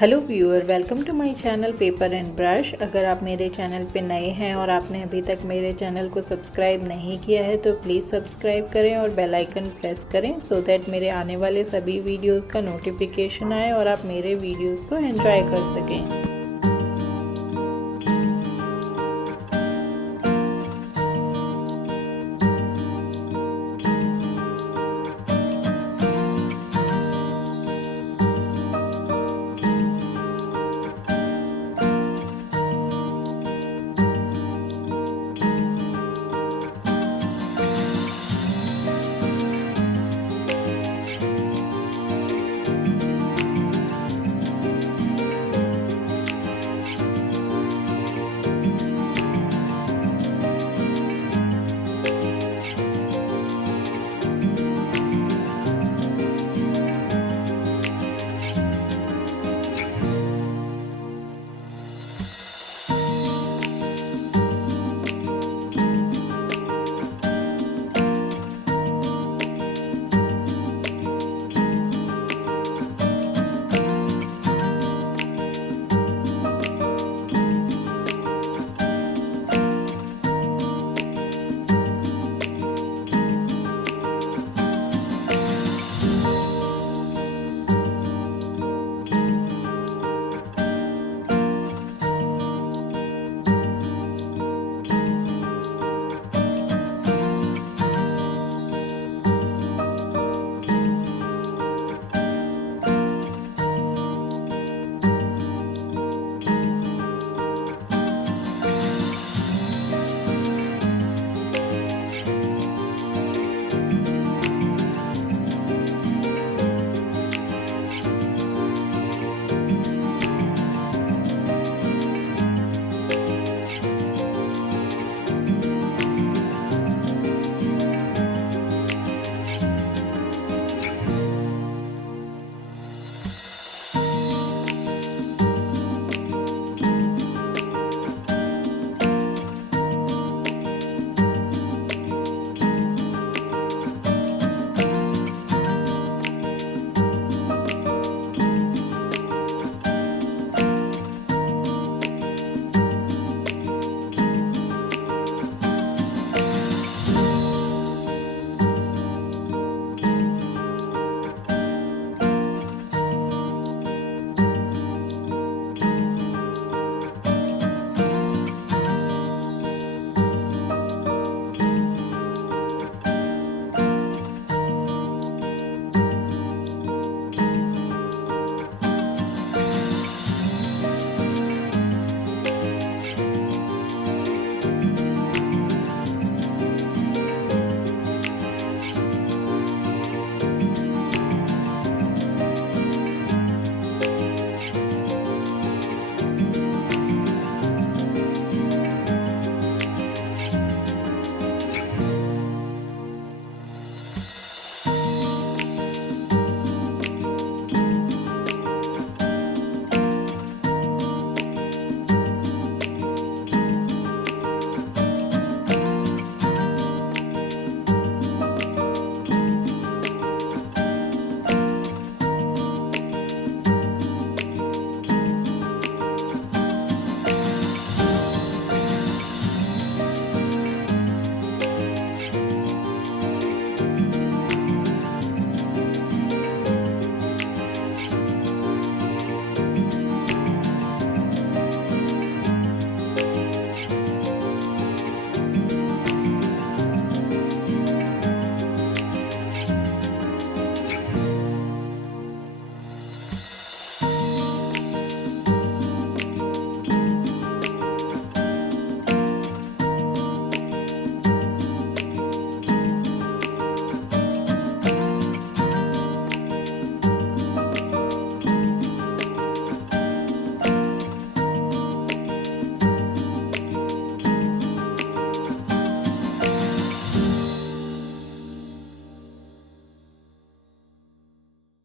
Hello viewer, welcome to my channel paper and brush. अगर आप मेरे चैनल पे नए हैं और आपने अभी तक मेरे चैनल को सब्सक्राइब नहीं किया है तो प्लीज़ सब्सक्राइब करें और बेल आइकन प्रेस करें सो दैट मेरे आने वाले सभी वीडियोस का नोटिफिकेशन आए और आप मेरे वीडियोस को एंजॉय कर सकें।